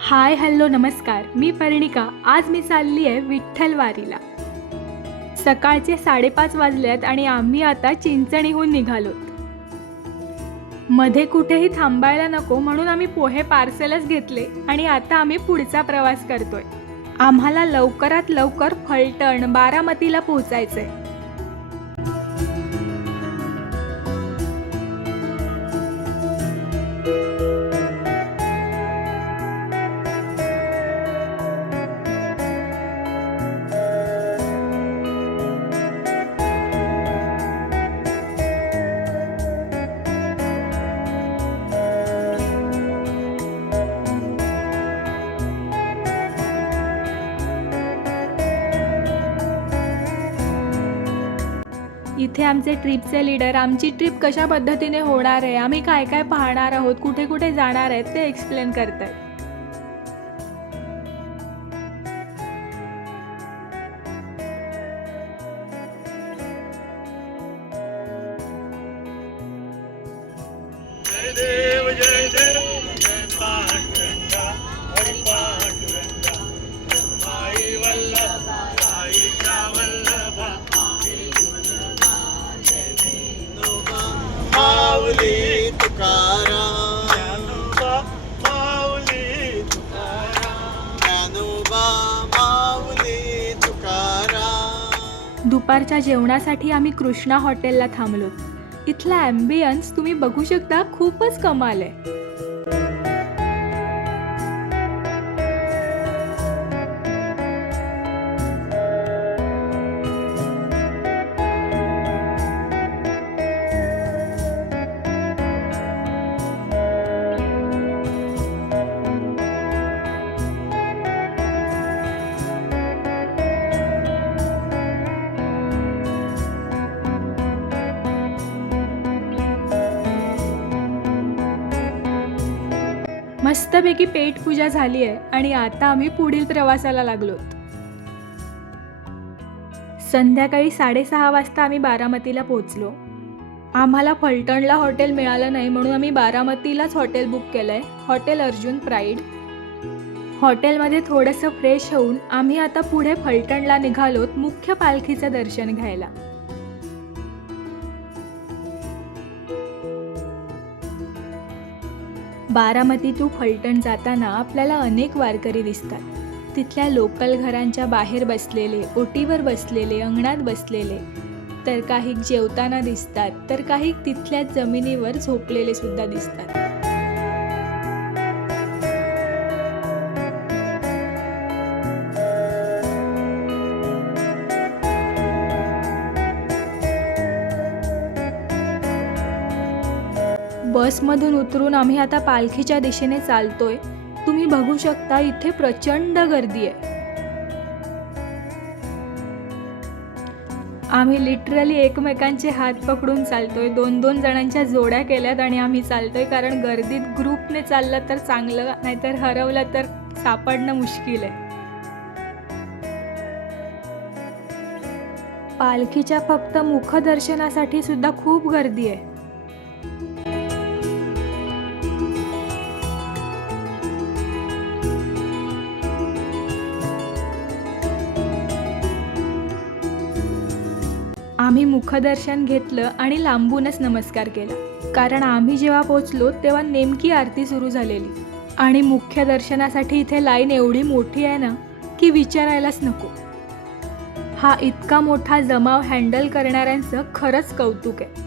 Hi hello नमस्कार. मी पर्णिका. आज मी चालली आहे विठ्ठलवारीला. सकाळचे साडेपाच वाजल्यात आणि आम्ही आता चिंचणीहून निघालो. मध्ये कुठेही थांबायला नको म्हणून आम्ही पोहे पार्सलच घेतले आणि आता आम्ही पुढचा प्रवास करतोय. आम्हाला लवकरात लवकर फलटण बारामतीला पोहोचायचंय. इथे आमचे ट्रिपचे लीडर आमची ट्रिप कशा पद्धतीने होणार आहे आम्ही काय काय पाहणार आहोत कुठे कुठे जाणार आहेत ते एक्सप्लेन करत आहेत दुपारच्या जेवणासाठी आम्ही कृष्णा हॉटेलला थांबलो. इथला ॲम्बियन्स तुम्ही बघू शकता खूपच कमाल आहे. मस्तपैकी पेट पूजा झाली आहे आणि आता आम्ही पुढील प्रवासाला लागलो. संध्याकाळी साडेसहा वाजता आम्ही बारामतीला पोहोचलो. आम्हाला फलटणला हॉटेल मिळालं नाही म्हणून आम्ही बारामतीलाच हॉटेल बुक केलं आहे हॉटेल अर्जुन प्राईड हॉटेलमध्ये थोडंसं फ्रेश होऊन आम्ही आता पुढे फलटणला निघालोत मुख्य पालखीचं दर्शन घ्यायला. बारामती टू फलटण जाताना आपल्याला अनेक वारकरी दिसतात. तिथल्या लोकल घरांच्या बाहेर बसलेले ओटीवर बसलेले अंगणात बसलेले तर काही जेवताना दिसतात तर काही तिथल्या जमिनीवर झोपलेले सुद्धा दिसतात. बसमधून उतरून आम्ही आता पालखीच्या दिशेने चालतोय. तुम्ही बघू शकता इथे प्रचंड गर्दी आहे. आम्ही लिटरली एकमेकांचे हात पकडून चालतोय. दोन दोन जणांच्या जोड्या केल्यात आणि आम्ही चालतोय कारण गर्दीत ग्रुपने चाललं तर चांगलं नाहीतर हरवलं तर सापडणं मुश्किल आहे. पालखीच्या फक्त मुखदर्शनासाठी सुद्धा खूप गर्दी आहे. आम्ही मुखदर्शन घेतलं आणि लांबूनच नमस्कार केला. कारण आम्ही जेव्हा पोचलो तेव्हा नेमकी आरती सुरू झालेली. आणि मुख्य दर्शनासाठी इथे लाईन एवढी मोठी आहे ना की विचारायलाच नको. हा इतका मोठा जमाव हँडल करणाऱ्यांचं खरंच कौतुक आहे.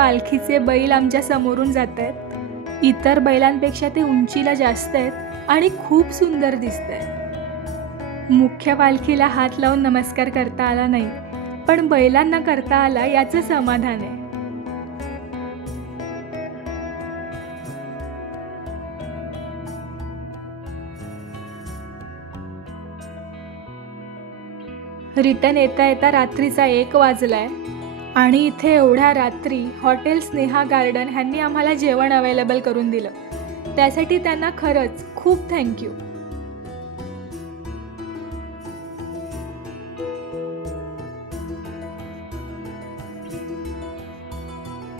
पालखीचे बैल आमच्या समोरून जात आहेत इतर बैलांपेक्षा ते उंचीला जास्त आहेत आणि खूप सुंदर दिसत आहेत मुख्य पालखीला हात लावून नमस्कार करता आला नाही पण बैलांना करता आला याचं समाधान आहे. रिटर्न येता येता रात्रीचा एक वाजलाय. आणि इथे एवढ्या रात्री हॉटेल स्नेहा गार्डन ह्यांनी आम्हाला जेवण अवेलेबल करून दिलं. त्यासाठी त्यांना खरंच खूप थँक्यू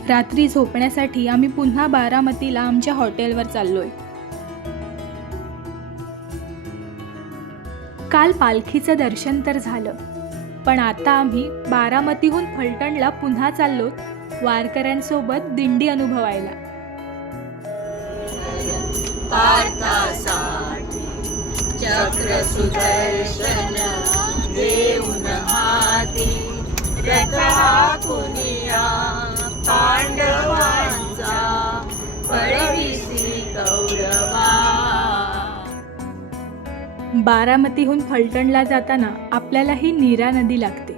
रात्री झोपण्यासाठी आम्ही पुन्हा बारामतीला आमच्या हॉटेलवर चाललोय. काल पालखीचं दर्शन तर झालं. पण आता आम्ही बारामतीहून फलटणला पुन्हा चाललो वारकऱ्यांसोबत दिंडी अनुभवायला. पांडवा बारामतीहून फलटणला जाताना आपल्याला ही नीरा नदी लागते.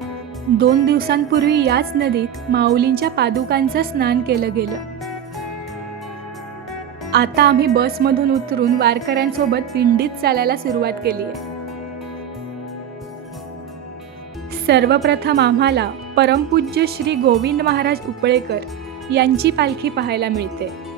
दोन दिवसांपूर्वी याच नदीत माऊलींच्या पादुकांचं स्नान केलं गेलं. आता आम्ही बसमधून उतरून वारकऱ्यांसोबत दिंडीत चालायला सुरुवात केली आहे. सर्वप्रथम आम्हाला परमपूज्य श्री गोविंद महाराज उपळेकर यांची पालखी पाहायला मिळते.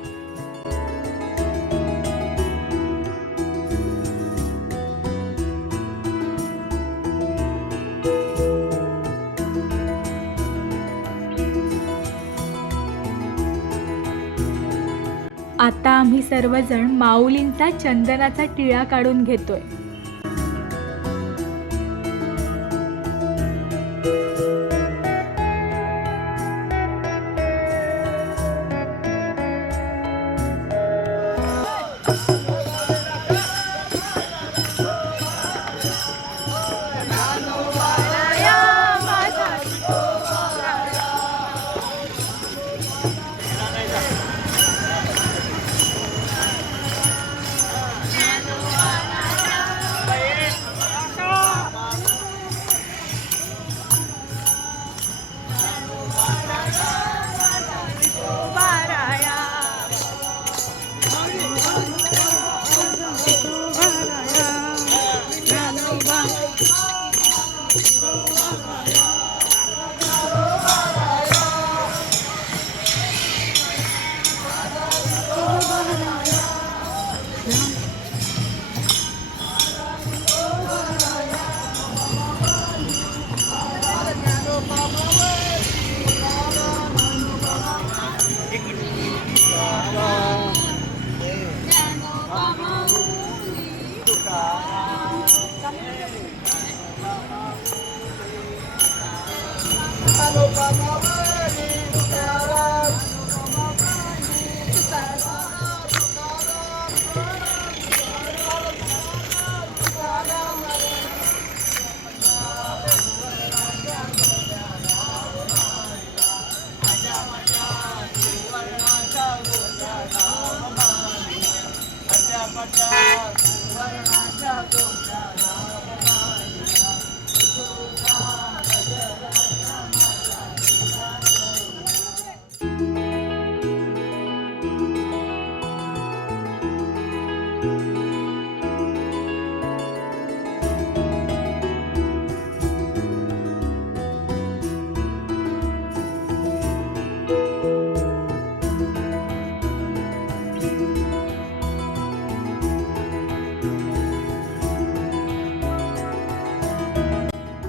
आता आम्ही सर्वजण माऊलींचा चंदनाचा टिळा काढून घेतोय.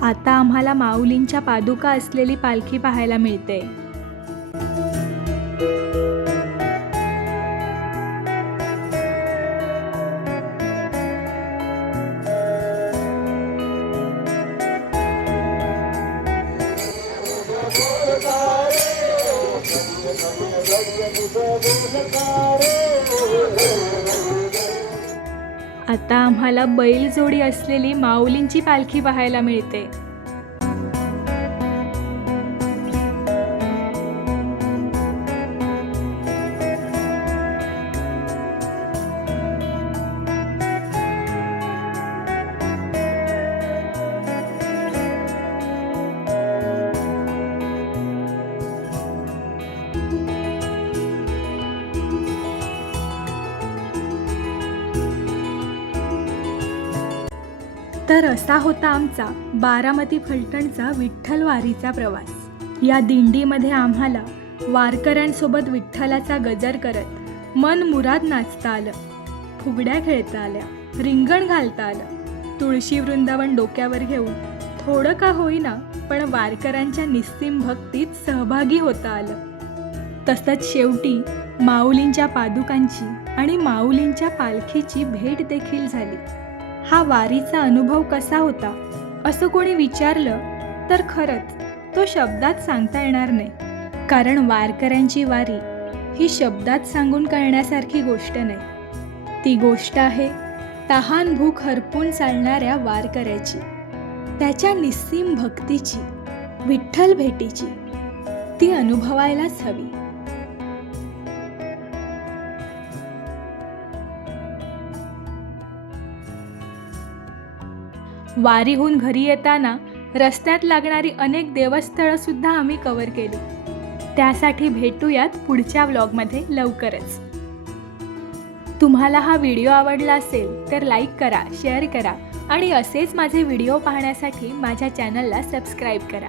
आता आम्हाला माऊलींच्या पादुका असलेली पालखी पाहायला मिळते. आता आम्हाला बैलजोडी असलेली माऊलींची पालखी पाहायला मिळते. तर असा होता आमचा बारामती फलटणचा विठ्ठल वारीचा प्रवास. या दिंडीमध्ये आम्हाला वारकऱ्यांसोबत विठ्ठलाचा गजर करत मन मुराद नाचता आलं. फुगड्या खेळता आल्या रिंगण घालता आलं. तुळशी वृंदावन डोक्यावर घेऊन थोडं का होईना पण वारकऱ्यांच्या निस्सीम भक्तीत सहभागी होता आलं. तसंच शेवटी माऊलींच्या पादुकांची आणि माऊलींच्या पालखीची भेट देखील झाली. हा वारीचा अनुभव कसा होता? असं कोणी विचारलं तर खरंच तो शब्दात सांगता येणार नाही. कारण वारकऱ्यांची वारी ही शब्दात सांगून कळण्यासारखी गोष्ट नाही. ती गोष्ट आहे तहान भूक हरपून चालणाऱ्या वारकऱ्याची. त्याच्या निस्सीम भक्तीची विठ्ठल भेटीची. ती अनुभवायलाच हवी. वारीहून घरी येताना रस्त्यात लागणारी अनेक देवस्थळंसुद्धा आम्ही कव्हर केली. त्यासाठी भेटूयात पुढच्या व्लॉगमध्ये लवकरच. तुम्हाला हा व्हिडिओ आवडला असेल तर लाईक करा शेअर करा आणि असेच माझे व्हिडिओ पाहण्यासाठी माझ्या चॅनलला सबस्क्राईब करा.